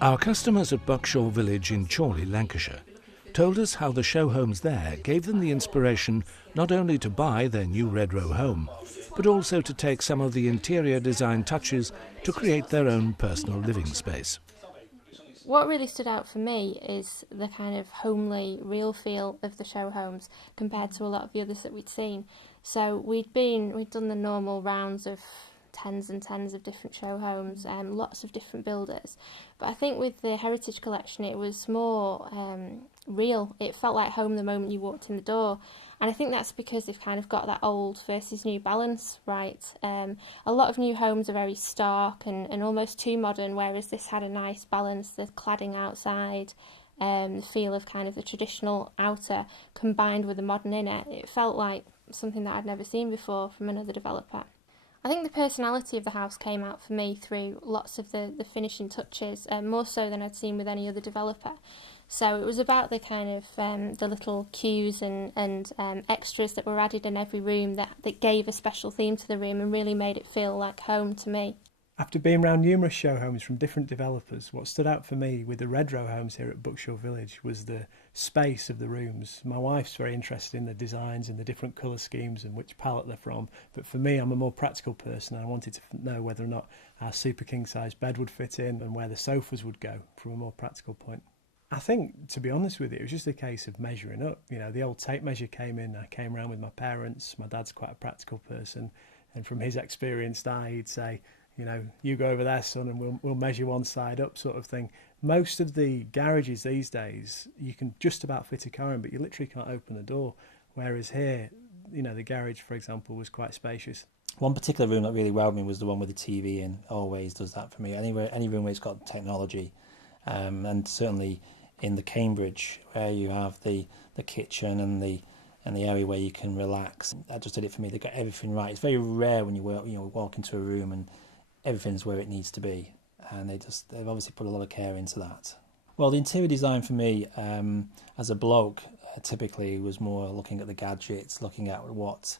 Our customers at Buckshaw Village in Chorley, Lancashire, told us how the show homes there gave them the inspiration not only to buy their new Redrow home, but also to take some of the interior design touches to create their own personal living space. What really stood out for me is the kind of homely, real feel of the show homes compared to a lot of the others that we'd seen. So we'd done the normal rounds of tens and tens of different show homes, lots of different builders. But I think with the Heritage Collection, it was more real. It felt like home the moment you walked in the door. And I think that's because they've kind of got that old versus new balance right. A lot of new homes are very stark and almost too modern, whereas this had a nice balance, the cladding outside, the feel of kind of the traditional outer combined with the modern inner. It felt like something that I'd never seen before from another developer. I think the personality of the house came out for me through lots of the finishing touches, more so than I'd seen with any other developer. So it was about the kind of the little cues and extras that were added in every room that gave a special theme to the room and really made it feel like home to me. After being around numerous show homes from different developers, what stood out for me with the Redrow Homes here at Buckshaw Village was the space of the rooms. My wife's very interested in the designs and the different colour schemes and which palette they're from, but for me, I'm a more practical person and I wanted to know whether or not our super king-size bed would fit in and where the sofas would go from a more practical point. I think, to be honest with you, it was just a case of measuring up. You know, the old tape measure came in, I came around with my parents, my dad's quite a practical person, and from his experienced eye, he'd say, you know, you go over there, son, and we'll measure one side up, sort of thing. Most of the garages these days, you can just about fit a car in, but you literally can't open the door. Whereas here, you know, the garage, for example, was quite spacious. One particular room that really wowed me was the one with the TV in. Always does that for me. Any room where it's got technology, and certainly in the Cambridge, where you have the kitchen and the area where you can relax. That just did it for me. They got everything right. It's very rare when you walk into a room and everything's where it needs to be, and they've obviously put a lot of care into that. Well, the interior design for me, as a bloke, typically was more looking at the gadgets, looking at what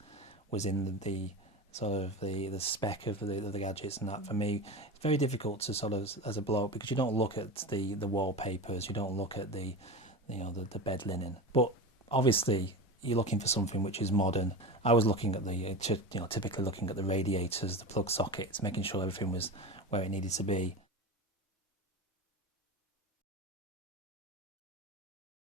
was in the sort of the spec of the gadgets, and that for me it's very difficult to sort of as a bloke, because you don't look at the wallpapers, you don't look at the bed linen, but obviously you're looking for something which is modern. I was looking at typically looking at the radiators, the plug sockets, making sure everything was where it needed to be.